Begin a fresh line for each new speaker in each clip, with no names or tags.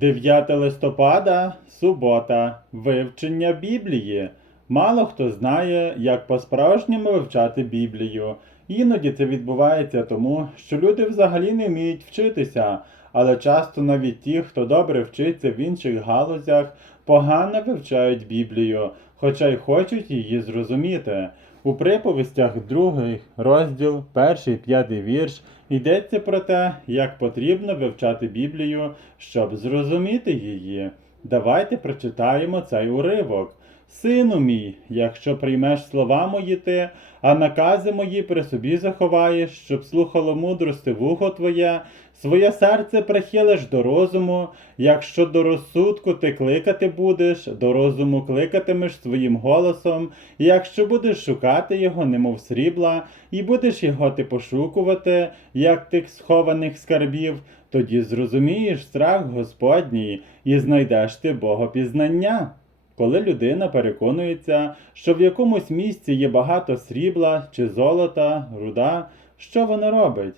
9 листопада, субота, вивчення Біблії. Мало хто знає, як по-справжньому вивчати Біблію. Іноді це відбувається тому, що люди взагалі не вміють вчитися, але часто навіть ті, хто добре вчиться в інших галузях, погано вивчають Біблію, хоча й хочуть її зрозуміти. У приповістях другий розділ, перший п'ятий вірш йдеться про те, як потрібно вивчати Біблію, щоб зрозуміти її. Давайте прочитаємо цей уривок. Сину мій, якщо приймеш слова мої ти, а накази мої при собі заховаєш, щоб слухало мудрости вухо твоє, своє серце прихилиш до розуму, якщо до розсудку ти кликати будеш, до розуму кликатимеш своїм голосом, і якщо будеш шукати його, немов срібла, і будеш його ти пошукувати, як тих схованих скарбів, тоді зрозумієш страх Господній і знайдеш ти Богопізнання. Коли людина переконується, що в якомусь місці є багато срібла чи золота, руда, що вона робить?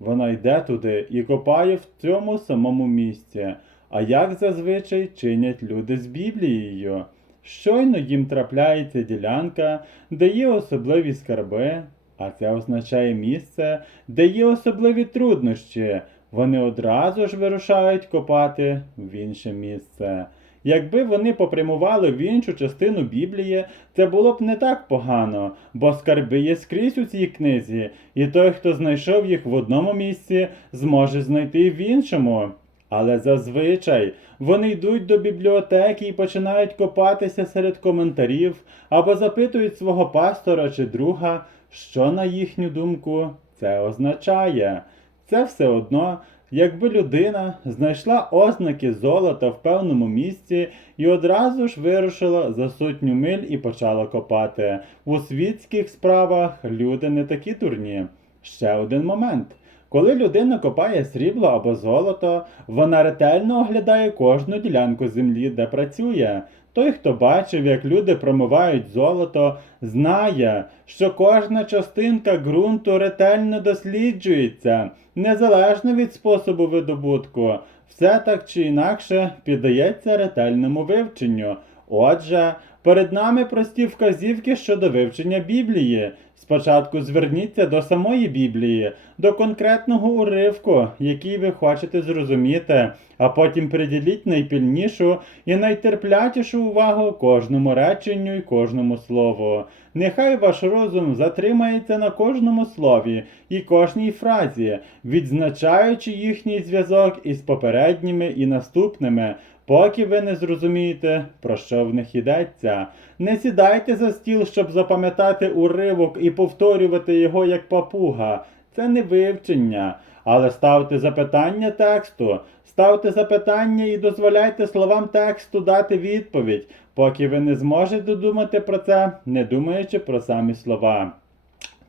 Вона йде туди і копає в цьому самому місці. А як зазвичай чинять люди з Біблією? Щойно їм трапляється ділянка, де є особливі скарби, а це означає місце, де є особливі труднощі. Вони одразу ж вирушають копати в інше місце. Якби вони попрямували в іншу частину Біблії, це було б не так погано, бо скарби є скрізь у цій книзі, і той, хто знайшов їх в одному місці, зможе знайти і в іншому. Але зазвичай вони йдуть до бібліотеки і починають копатися серед коментарів або запитують свого пастора чи друга, що на їхню думку це означає. Це все одно, якби людина знайшла ознаки золота в певному місці і одразу ж вирушила за сотню миль і почала копати. У світських справах люди не такі дурні. Ще один момент. Коли людина копає срібло або золото, вона ретельно оглядає кожну ділянку землі, де працює. Той, хто бачив, як люди промивають золото, знає, що кожна частинка ґрунту ретельно досліджується, незалежно від способу видобутку. Все так чи інакше піддається ретельному вивченню. Отже, перед нами прості вказівки щодо вивчення Біблії. Спочатку зверніться до самої Біблії, до конкретного уривку, який ви хочете зрозуміти, а потім приділіть найпільнішу і найтерплячішу увагу кожному реченню і кожному слову. Нехай ваш розум затримається на кожному слові і кожній фразі, відзначаючи їхній зв'язок із попередніми і наступними. Поки ви не зрозумієте, про що в них йдеться. Не сідайте за стіл, щоб запам'ятати уривок і повторювати його як папуга. Це не вивчення. Але ставте запитання тексту, ставте запитання і дозволяйте словам тексту дати відповідь, поки ви не зможете додумати про це, не думаючи про самі слова.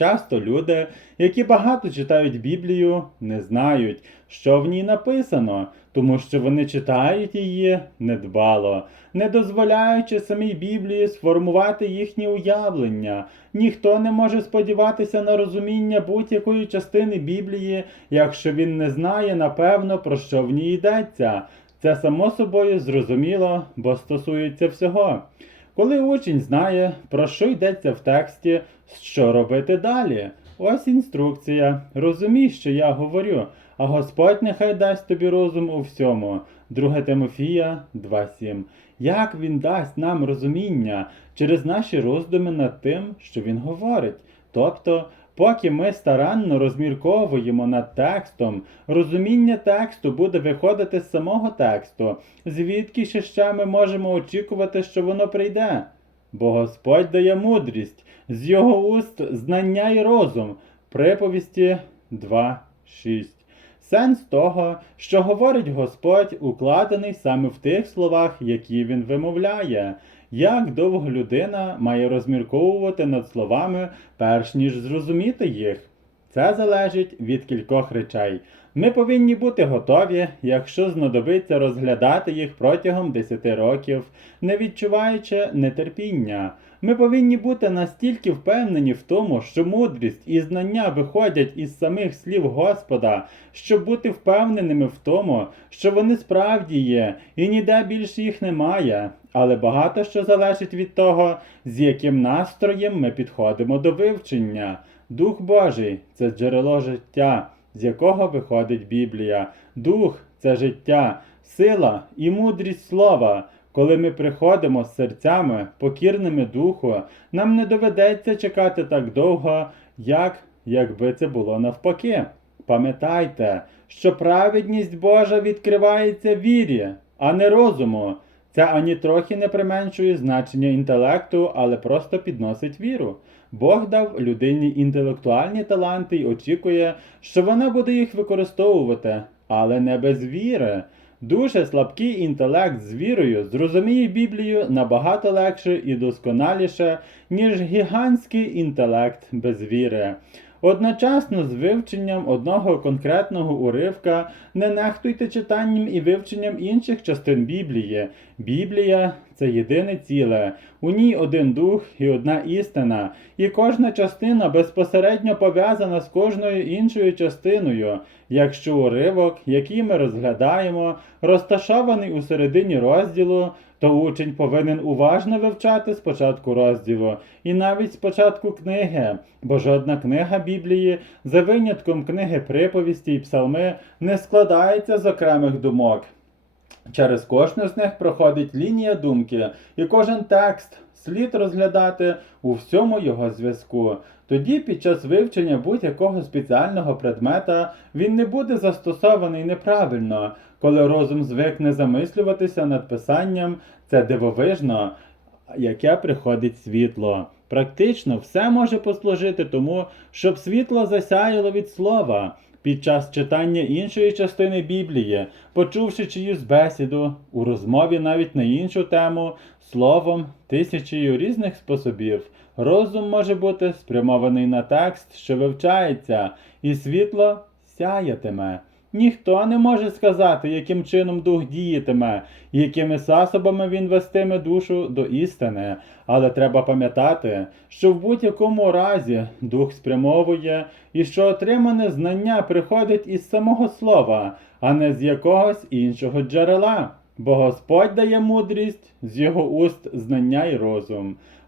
Часто люди, які багато читають Біблію, не знають, що в ній написано, тому що вони читають її недбало, не дозволяючи самій Біблії сформувати їхні уявлення. Ніхто не може сподіватися на розуміння будь-якої частини Біблії, якщо він не знає напевно, про що в ній йдеться. Це само собою зрозуміло, бо стосується всього. Коли учень знає, про що йдеться в тексті, що робити далі. Ось інструкція. Розумій, що я говорю, а Господь нехай дасть тобі розум у всьому. 2 Тимофія 2.7. Як він дасть нам розуміння через наші роздуми над тим, що він говорить. Тобто, поки ми старанно розмірковуємо над текстом, розуміння тексту буде виходити з самого тексту, звідки ще ще ми можемо очікувати, що воно прийде. Бо Господь дає мудрість, з його уст знання і розум. Приповісті 2.6. Сенс того, що говорить Господь, укладений саме в тих словах, які він вимовляє. Як довго людина має розмірковувати над словами, перш ніж зрозуміти їх? Це залежить від кількох речей. Ми повинні бути готові, якщо знадобиться розглядати їх протягом 10 років, не відчуваючи нетерпіння. Ми повинні бути настільки впевнені в тому, що мудрість і знання виходять із самих слів Господа, щоб бути впевненими в тому, що вони справді є, і ніде більше їх немає. Але багато що залежить від того, з яким настроєм ми підходимо до вивчення. Дух Божий це джерело життя, з якого виходить Біблія. Дух це життя, сила і мудрість слова. Коли ми приходимо з серцями, покірними духу, нам не доведеться чекати так довго, як якби це було навпаки. Пам'ятайте, що праведність Божа відкривається вірі, а не розуму. Це ані трохи не применшує значення інтелекту, але просто підносить віру. Бог дав людині інтелектуальні таланти і очікує, що вона буде їх використовувати, але не без віри. Дуже слабкий інтелект з вірою зрозуміє Біблію набагато легше і досконаліше, ніж гігантський інтелект без віри. Одночасно з вивченням одного конкретного уривка не нехтуйте читанням і вивченням інших частин Біблії. Біблія це єдине ціле, у ній один дух і одна істина, і кожна частина безпосередньо пов'язана з кожною іншою частиною. Якщо уривок, який ми розглядаємо, розташований у середині розділу, то учень повинен уважно вивчати спочатку розділу і навіть спочатку книги, бо жодна книга Біблії, за винятком книги приповісті і псалми, не складається з окремих думок. Через кожну з них проходить лінія думки, і кожен текст слід розглядати у всьому його зв'язку. Тоді під час вивчення будь-якого спеціального предмета він не буде застосований неправильно. Коли розум звикне замислюватися над писанням, це дивовижно, яке приходить світло. Практично все може послужити тому, щоб світло засяяло від слова. Під час читання іншої частини Біблії, почувши чиюсь бесіду, у розмові навіть на іншу тему, словом, тисячею різних способів, розум може бути спрямований на текст, що вивчається, і світло сяятиме. Ніхто не може сказати, яким чином дух діятиме, і якими засобами він вестиме душу до істини. Але треба пам'ятати, що в будь-якому разі дух спрямовує і що отримане знання приходить із самого слова, а не з якогось іншого джерела. Бо Господь дає мудрість з його уст знання й розум.